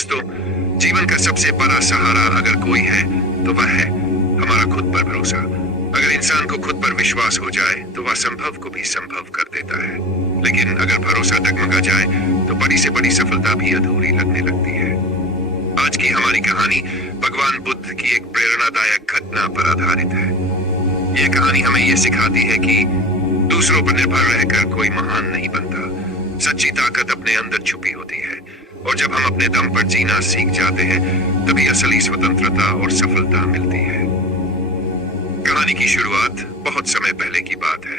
दोस्तों, जीवन का सबसे बड़ा सहारा अगर कोई है तो वह है हमारा खुद पर भरोसा। अगर इंसान को खुद पर विश्वास हो जाए तो वह असंभव को भी संभव कर देता है। लेकिन अगर भरोसा डगमगा जाए तो बड़ी से बड़ी सफलता भी अधूरी लगने लगती है। आज की हमारी कहानी भगवान बुद्ध की एक प्रेरणादायक घटना पर आधारित है। यह कहानी हमें यह सिखाती है कि दूसरों पर निर्भर रहकर कोई महान नहीं बनता। सच्ची ताकत अपने अंदर छुपी होती है और जब हम अपने दम पर जीना सीख जाते हैं तभी असली स्वतंत्रता और सफलता मिलती है। कहानी की शुरुआत बहुत समय पहले की बात है।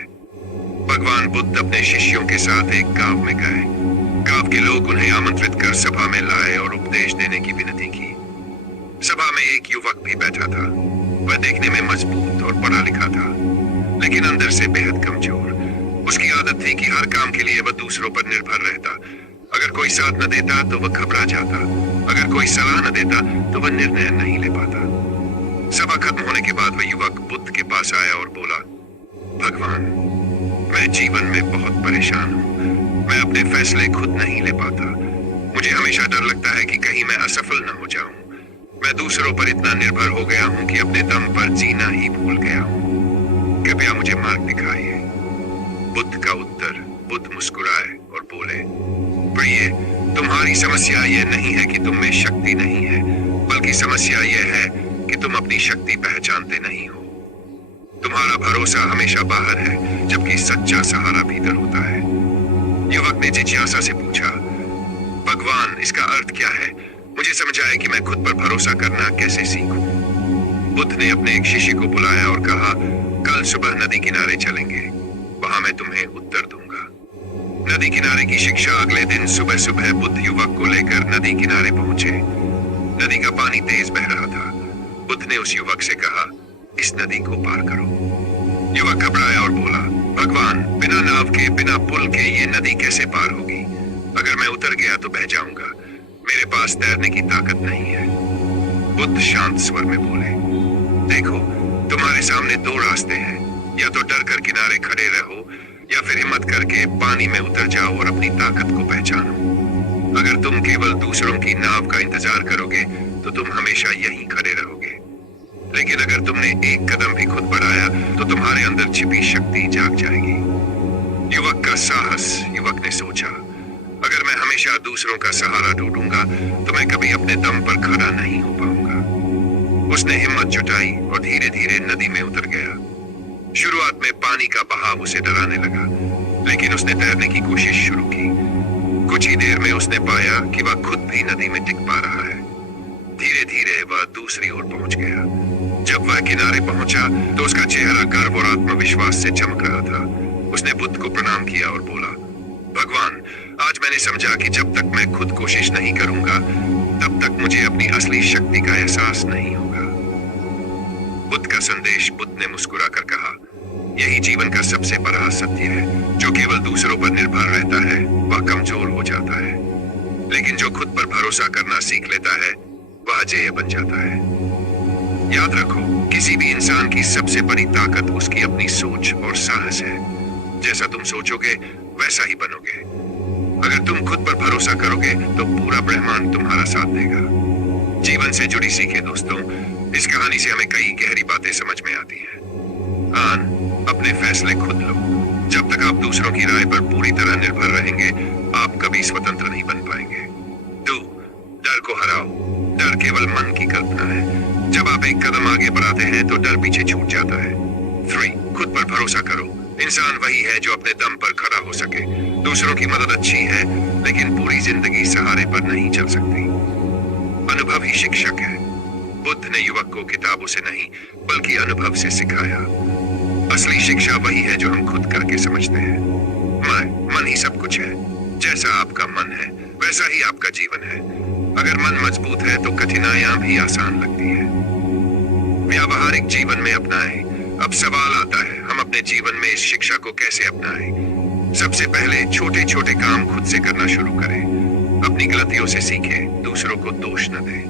भगवान बुद्ध अपने शिष्यों के साथ एक गांव में गए। गांव के लोग उन्हें आमंत्रित कर सभा में लाए और उपदेश देने की विनती की। सभा में एक युवक भी बैठा था। वह देखने में मजबूत और पढ़ा लिखा था, लेकिन अंदर से बेहद कमजोर। उसकी आदत थी कि हर काम के लिए वह दूसरों पर निर्भर रहता। अगर कोई साथ न देता तो वह घबरा जाता। अगर कोई सलाह न देता तो वह निर्णय नहीं ले पाता। सभा खत्म होने के बाद वह युवक बुद्ध के पास आया और बोला, भगवान, मैं जीवन में बहुत परेशान हूँ। मैं अपने फैसले खुद नहीं ले पाता। मुझे हमेशा डर लगता है कि कहीं मैं असफल न हो जाऊं। मैं दूसरों पर इतना निर्भर हो गया हूं कि अपने दम पर जीना ही भूल गया हूं। कृपया मुझे मार्ग दिखाइए। बुद्ध का उत्तर। बुद्ध मुस्कुराए और बोले, प्रिय, तुम्हारी समस्या यह नहीं है कि तुम में शक्ति नहीं है, बल्कि समस्या यह है कि तुम अपनी शक्ति पहचानते नहीं हो। तुम्हारा भरोसा हमेशा बाहर है, जबकि सच्चा सहारा भीतर होता है। युवक ने जिज्ञासा से पूछा, भगवान, इसका अर्थ क्या है? मुझे समझाए कि मैं खुद पर भरोसा करना कैसे सीखूं। बुद्ध ने अपने एक शिष्य को बुलाया और कहा, कल सुबह नदी किनारे चलेंगे। वहां मैं तुम्हें उत्तर दूंगा। नदी किनारे की शिक्षा। अगले दिन सुबह सुबह बुद्ध युवक को लेकर नदी किनारे पहुंचे। नदी का पानी तेज बह रहा था। बुद्ध ने उस युवक से कहा, इस नदी को पार करो। युवक घबराया और बोला, भगवान, बिना नाव के, बिना पुल के ये नदी कैसे पार होगी? अगर मैं उतर गया तो बह जाऊंगा। मेरे पास तैरने की ताकत नहीं है। बुद्ध शांत स्वर में बोले, देखो, तुम्हारे सामने दो रास्ते हैं। या तो डर कर किनारे खड़े रहो या फिर हिम्मत करके पानी में उतर जाओ और अपनी ताकत को पहचानो। अगर तुम केवल दूसरों की नाव का इंतजार करोगे तो तुम हमेशा यहीं खड़े रहोगे। लेकिन अगर तुमने एक कदम भी खुद बढ़ाया तो तुम्हारे अंदर छिपी शक्ति जाग जाएगी। युवक का साहस। युवक ने सोचा, अगर मैं हमेशा दूसरों का सहारा ढूंढूंगा तो मैं कभी अपने दम पर खड़ा नहीं हो पाऊंगा। उसने हिम्मत जुटाई और धीरे धीरे नदी में उतर गया। शुरुआत में पानी का बहाव उसे डराने लगा, लेकिन उसने तैरने की कोशिश शुरू की। कुछ ही देर में उसने पाया कि वह खुद भी नदी में टिक पा रहा है। धीरे धीरे वह दूसरी ओर पहुंच गया। जब वह किनारे पहुंचा तो उसका चेहरा गर्व और आत्मविश्वास से चमक रहा था। उसने बुद्ध को प्रणाम किया और बोला, भगवान, आज मैंने समझा कि जब तक मैं खुद कोशिश नहीं करूंगा तब तक मुझे अपनी असली शक्ति का एहसास नहीं होगा। बुद्ध का संदेश। बुद्ध ने मुस्कुराकर कहा, यही जीवन का सबसे बड़ा सत्य है। जो केवल दूसरों पर निर्भर रहता है वह कमजोर हो जाता है, लेकिन जो खुद पर भरोसा करना सीख लेता है वह अजेय बन जाता है। याद रखो, किसी भी इंसान की सबसे बड़ी ताकत उसकी अपनी सोच और साहस है। जैसा तुम सोचोगे वैसा ही बनोगे। अगर तुम खुद पर भरोसा करोगे तो पूरा ब्रह्मांड तुम्हारा साथ देगा। जीवन से जुड़ी सीखें। दोस्तों, इस कहानी से हमें कई गहरी बातें समझ में आती हैं। अपने फैसले खुद लो। जब तक आप दूसरों की राय पर पूरी तरह निर्भर रहेंगे आप कभी स्वतंत्र नहीं बन पाएंगे। 2. डर को हराओ। डर केवल मन की कल्पना है। जब आप एक कदम आगे बढ़ाते हैं तो डर पीछे छूट जाता है। 3. खुद पर भरोसा करो। इंसान वही है जो अपने दम पर खड़ा हो सके। दूसरों की मदद अच्छी है, लेकिन पूरी जिंदगी सहारे पर नहीं चल सकती। अनुभव ही शिक्षक है। बुद्ध ने युवक को किताबों से नहीं बल्कि अनुभव से सिखाया। असली शिक्षा वही है जो हम खुद करके समझते हैं। मन ही सब कुछ है। जैसा आपका मन है वैसा ही आपका जीवन है। अगर मन मजबूत है तो कठिनाइयां भी आसान लगती है। व्यावहारिक जीवन में अपनाएं। अब सवाल आता है, हम अपने जीवन में इस शिक्षा को कैसे अपनाएं? सबसे पहले छोटे छोटे काम खुद से करना शुरू करें। अपनी गलतियों से सीखें, दूसरों को दोष न दें।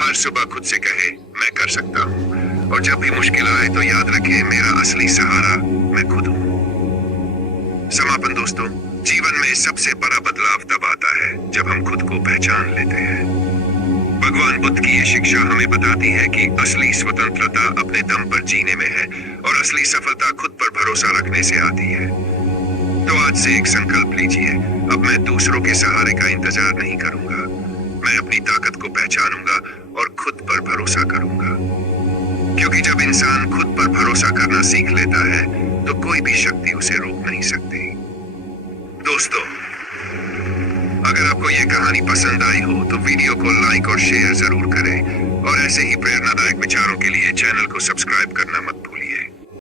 हर सुबह खुद से कहे, मैं कर सकता हूँ। और जब भी मुश्किल आए तो याद रखें, मेरा असली सहारा मैं खुद हूँ। समापन। दोस्तों, जीवन में सबसे बड़ा बदलाव तब आता है जब हम खुद को पहचान लेते हैं। ये शिक्षा हमें बताती है कि असली स्वतंत्रता अपने दम पर जीने में है और असली सफलता खुद पर भरोसा रखने से आती है। तो आज से एक संकल्प लीजिए, अब मैं दूसरों के सहारे का इंतजार नहीं करूंगा। मैं अपनी ताकत को पहचानूंगा और खुद पर भरोसा करूंगा, क्योंकि जब इंसान खुद पर भरोसा करना सीख लेता है तो कोई भी शक्ति उसे रोक नहीं सकती। दोस्तों, अगर आपको ये कहानी पसंद आई हो तो वीडियो को लाइक और शेयर जरूर करें और ऐसे ही प्रेरणादायक विचारों के लिए चैनल को सब्सक्राइब करना मत भूलें।